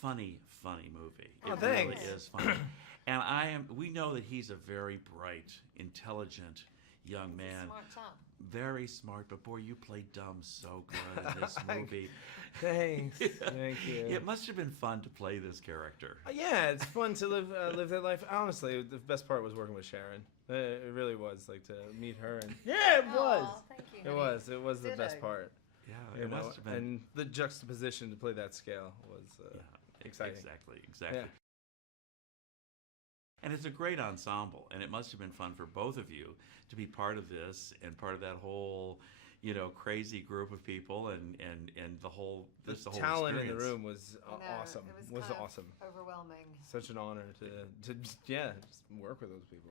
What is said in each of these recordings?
funny movie. Oh, It thanks. really is funny. And we know that he's a very bright, intelligent young man. Smart chap. Very smart, but boy, you played dumb so good in this movie. Thanks. Thank you. It must have been fun to play this character. Yeah, it's fun to live that life. Honestly, the best part was working with Sharon. It really was, like, to meet her. And yeah, it was. Aw, thank you, It honey. was the Ditto. best part. Yeah, You it know, must have been. and the juxtaposition to play that scale was Yeah, exciting. Exactly. Yeah. And it's a great ensemble, and it must have been fun for both of you to be part of this and part of that whole, crazy group of people and the whole The just the whole talent in the experience. room was I know, awesome. It was kind of awesome. overwhelming. Such an honor to just work with those people.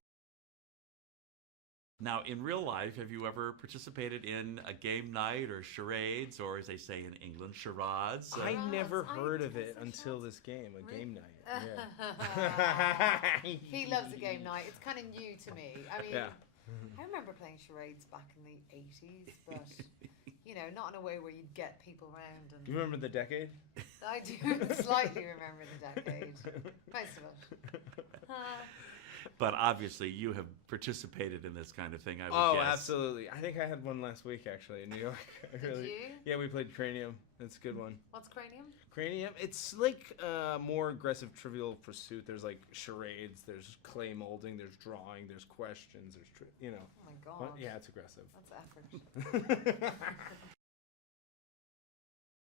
Now, in real life, have you ever participated in a game night or charades, or as they say in England, charades? I never Charades. heard of Did I it say until charades? this game, a game night. He loves a game night. It's kind of new to me. I mean, Yeah. I remember playing charades back in the 80s, but, not in a way where you'd get people round. And You remember the decade? I do slightly remember the decade. Most of it. But obviously, you have participated in this kind of thing, I would Oh, guess. absolutely. I think I had one last week, actually, in New York. Did you? Yeah, we played Cranium. It's a good one. What's cranium? Cranium, it's like more aggressive Trivial Pursuit. There's like charades, there's clay molding, there's drawing, there's questions, there's, Oh my god. Well, yeah, it's aggressive. That's effort.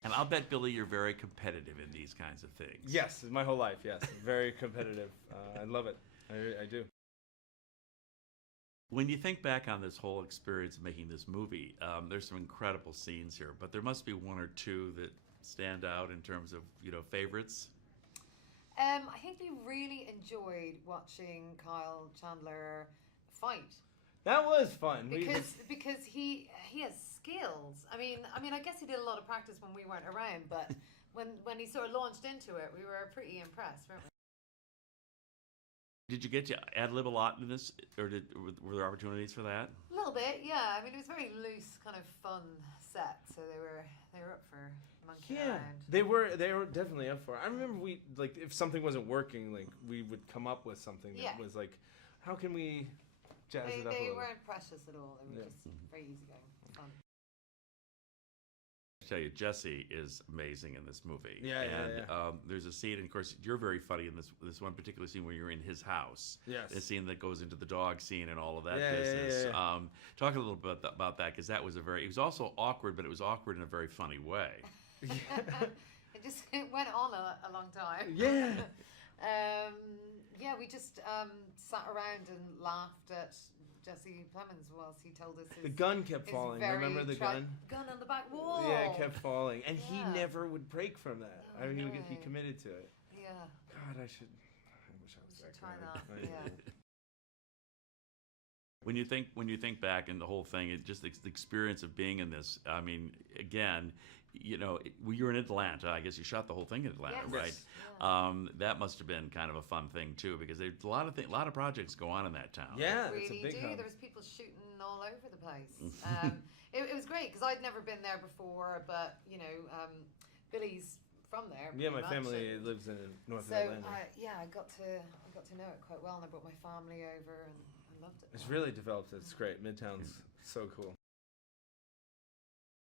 And I'll bet, Billy, you're very competitive in these kinds of things. Yes, my whole life, yes. Very competitive. I love it. I do. When you think back on this whole experience of making this movie, there's some incredible scenes here, but there must be one or two that stand out in terms of, favorites. I think you really enjoyed watching Kyle Chandler fight. That was fun. Because he has skills. I mean, I guess he did a lot of practice when we weren't around, but when he sort of launched into it, we were pretty impressed, weren't we? Did you get to ad-lib a lot in this, or were there opportunities for that? A little bit, yeah. I mean, it was a very loose, kind of fun set, so they were up for monkeying Yeah, around. they were definitely up for it. I remember we, like, if something wasn't working, like, we would come up with something that Yeah. was like, how can we jazz it up a They little? weren't precious at all. They were Yeah. just very easygoing, fun. I tell you, Jesse is amazing in this movie. Yeah, and there's a scene, and of course, you're very funny in this one particular scene where you're in his house. Yes. The scene that goes into the dog scene and all of that Yeah, business. yeah. Talk a little bit about that, because that was it was also awkward, but it was awkward in a very funny way. It went on a long time. Yeah. We just sat around and laughed at Jesse Plemons whilst he told us The gun kept his falling. very Remember the gun? gun on the back wall. Yeah, it kept falling, and he Yeah. never would break from that. Oh, I mean, no. he committed to it. Yeah, God, I wish I we was should that try guy. that. I Yeah. know. When you think back and the whole thing, it just the experience of being in this. I mean, again, you're in Atlanta. I guess you shot the whole thing in Atlanta, Yes. right? Yeah. That must have been kind of a fun thing too, because there's a lot of projects go on in that town. Yeah, Really it's a big do. hub. There was people shooting all over the place. It was great because I'd never been there before, but Billy's from there. Yeah, pretty my much, family and lives in North so Atlanta. I got to know it quite well, and I brought my family over, and I loved it. It's really developed. It's great. Midtown's so cool.